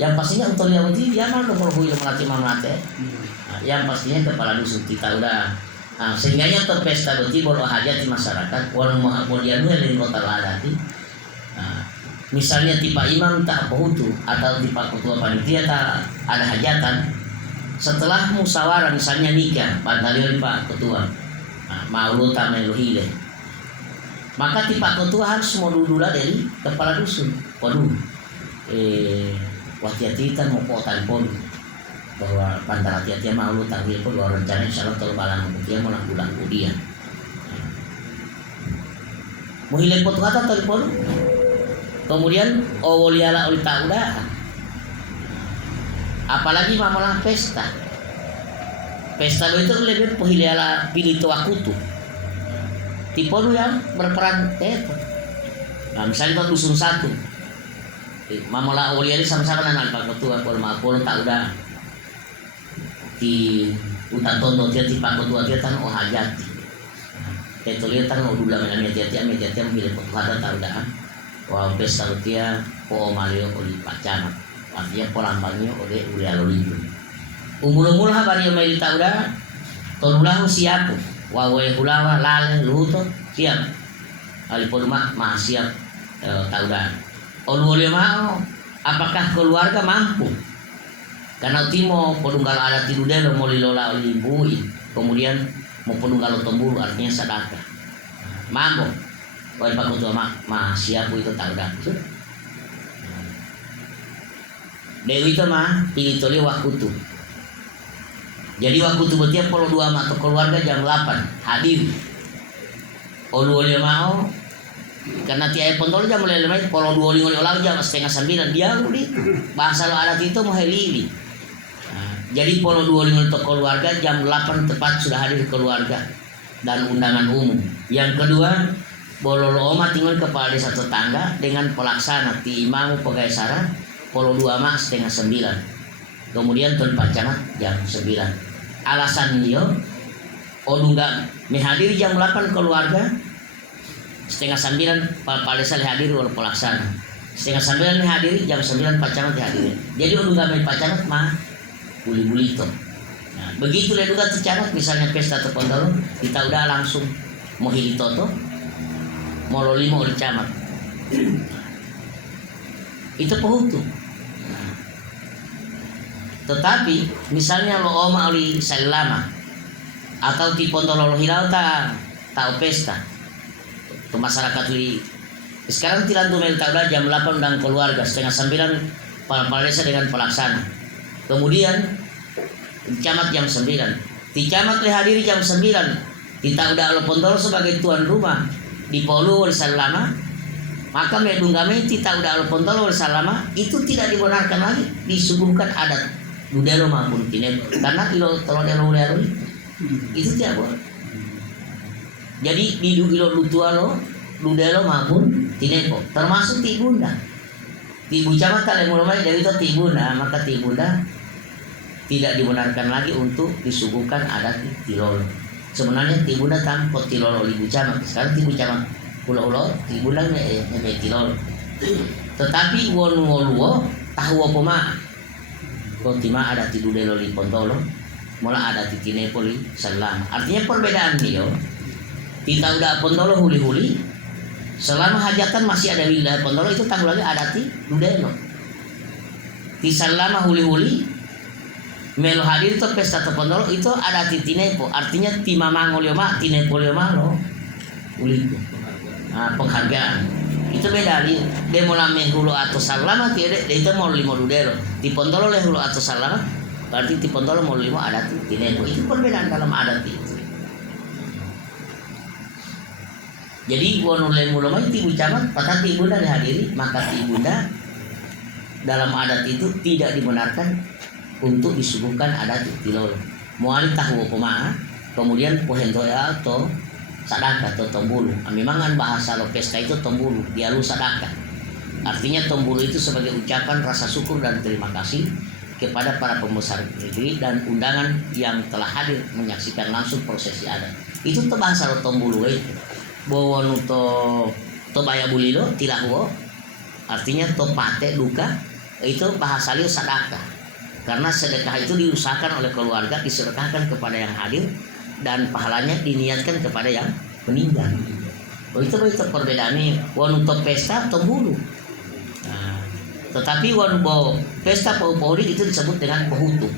Yang pastinya untuk Yahudi dia mah nomor hui melati mamate. Yang pastinya kepala dusun kita udah. Sehingganya untuk pesta beti bolo hajat di masyarakat, walau kemudian yang kota ladati. Misalnya tipe imam tak apa hutu atau tipe ketua panitia tak ada hajatan. Setelah musyawarah misalnya nikah, bantalio pak ketua, maulu tameluhile. Maka tipe ketua harus modul dari kepala dusun. Waduh, wahtiatitan mau potan pun bahwa bantal hati-hati maulu tanggil pun bahwa rencana insyaallah terbalang dia mau pulang kemudian. Muhile pot kata telepon. Kemudian awaliala uli tauda. Apalagi mamalah pesta. Pesta itu lebih pohiliala pilih tuakutu. Tipe yang berperan itu. Nah, misalnya dusun satu. Mamalah awaliala sama-sama dengan Pak Ketua kalau mapol tauda. Di utan tondo dia di Pak Ketua dia tan hajati. Itu lihat tan udula dengan media mengirim kepada tauda. Wah pesta dia po malio oleh Pak Camat. Artinya polambangnya oleh ulialolibu. Umul-umul habari yang may tauda. Tonulahu siapu. Wawe hulawa lale luto siap. Alipun mak siap tauda. Oleh mau apakah keluarga mampu? Karena timo podunggal ada tidudelo mau lilola oleh ibu, kemudian mau podunggal tombulu artinya sedekah. Mampu. Wahai Pak Ketua siap itu tahu dah. Dewi itu mah pilih toli wakutu. Jadi wakutu berarti polo 2 atau keluarga jam 8 hadir. Olu mau karena tiap pondol jam mulai lemai polo 2 jam setengah 9 dia uli bahasa lo adat itu mau helili. Jadi polo 25 untuk keluarga jam 8 tepat sudah hadir keluarga dan undangan umum. Yang kedua, bololo oma tinggal kepala desa tetangga dengan pelaksana ti imam pegawai sara polo 2 mak setengah 9. Kemudian tuan Pak Camat jam 9. Alasan dia odungga menghadir jam 8 keluarga setengah 9 kepala desa hadir oleh pelaksana. Setengah 9 dihadiri jam 9 Pak Camat dihadiri. Jadi odungga Pak Camat mah buli-buli itu. Nah, begitu lah juga tercatat misalnya pesta terpondol kita udah langsung mau hilitoto mau lolimo oleh camat. Itu pehutu. Nah, tetapi misalnya lo oma oli selama atau di pondol lo hilau tahu pesta ke masyarakat li sekarang tidak tuh tahu jam 8 dan keluarga setengah 9 kepala desa dengan pelaksana. Kemudian camat jam 9. Di camat dihadiri jam 9. Kita udah lo pondol sebagai tuan rumah di Polu selama. Maka medunggame kita udah lo pondol selama itu tidak dibenarkan lagi disuguhkan adat budelo maupun tinepo. Karena ilo tolong elo itu tidak boleh. Jadi di ilo lutua lo budelo maupun tinepo termasuk tibunda. Tibu camat kalau mulai dari itu tibunda maka tibunda tidak dibenarkan lagi untuk disuguhkan adat tilolo. Sebenarnya tibunda tanpa tilolo ibu camat. Sekarang tibu camat pulau-pulau tibunda nyampe tilolo. Tetapi wolu tahu apa mah? Kontima ada tidudelo di Pontolo, mula ada titinepoli selam. Artinya perbedaan dia. Kita udah Pontolo huli-huli. Selama hajatan masih ada wilayah Pontolo itu tanggung lagi ada tidudelo. Di selama huli-huli melo hadir itu pesta terpondol itu ada titinepo artinya timamang olioma tinepo olioma lo uliku penghargaan itu beda dia mulai hulu atau salama tiada itu mau limo dudero di pondolo le hulu atau salama berarti di pondolo mau limo ada tinepo itu perbedaan dalam adat itu. Jadi wonule mulai tibu camat pada tibunda dihadiri maka tibunda dalam adat itu tidak dibenarkan untuk disuguhkan adat tilolo. Muali tahu pema, kemudian pohendoya atau sadaka atau tombulu. Memang kan bahasa lo pesta itu tombulu, dia lu sadaka. Artinya tombulu itu sebagai ucapan rasa syukur dan terima kasih kepada para pembesar negeri dan undangan yang telah hadir menyaksikan langsung prosesi adat. Itu tuh bahasa lo tombulu itu. Bawon to baya bulilo tilahuo. Artinya to pate duka itu bahasa liu sedekah. Karena sedekah itu diusahakan oleh keluarga, disedekahkan kepada yang hadir, dan pahalanya diniatkan kepada yang meninggal. Itu perbedaannya. Wan untuk pesta atau bulu. Nah, tetapi wan bawa pesta pauri itu disebut dengan pehutu.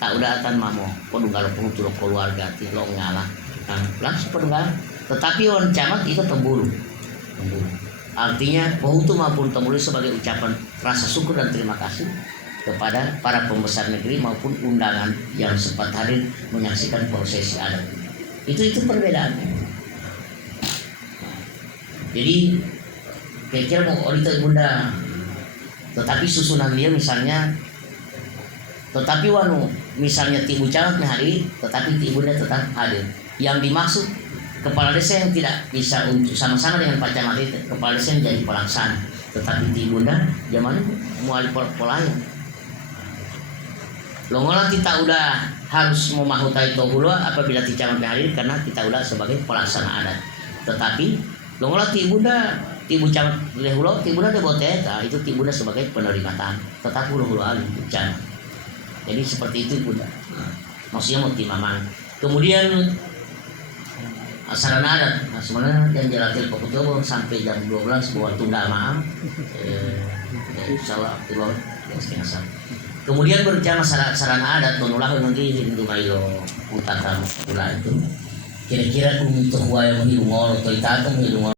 Tak udah atan mamo, penunggal pehutu lo keluarga ti lo ngalah. Nah, langsung penunggal. Tetapi wan camat itu tembulu. Artinya pehutu maupun tembulu sebagai ucapan rasa syukur dan terima kasih kepada para pembesar negeri maupun undangan yang sempat hadir menyaksikan prosesi adat. Itu perbedaannya. Jadi kira-kira mau itu bunda, tetapi susunan dia misalnya, tetapi wanu misalnya tibu camat hari, tetapi tibunda tetap hadir. Yang dimaksud kepala desa yang tidak bisa untuk sama-sama dengan Pak Camat itu, kepala desa yang jadi pelaksana, tetapi tibunda zaman muali pelayan. Longolan kita udah harus memahutai tohula apabila ti camat hadir karena kita udah sebagai pelaksana adat. Tetapi longolan tibunda tibu camat lehulo tibunda debotet, itu tibunda sebagai penerima tamu. Tetapi hulu alim camat. Jadi seperti itu bunda. Maksudnya mau timamang. Kemudian sarana adat, nah sebenarnya yang jelatil pokoknya sampai jam 12 buat tunda maaf. Insyaallah Allah yang kemudian berbicara sarana adat menulah nanti hindu mailo utara pula itu kira-kira untuk yang menghilung atau itu menghilung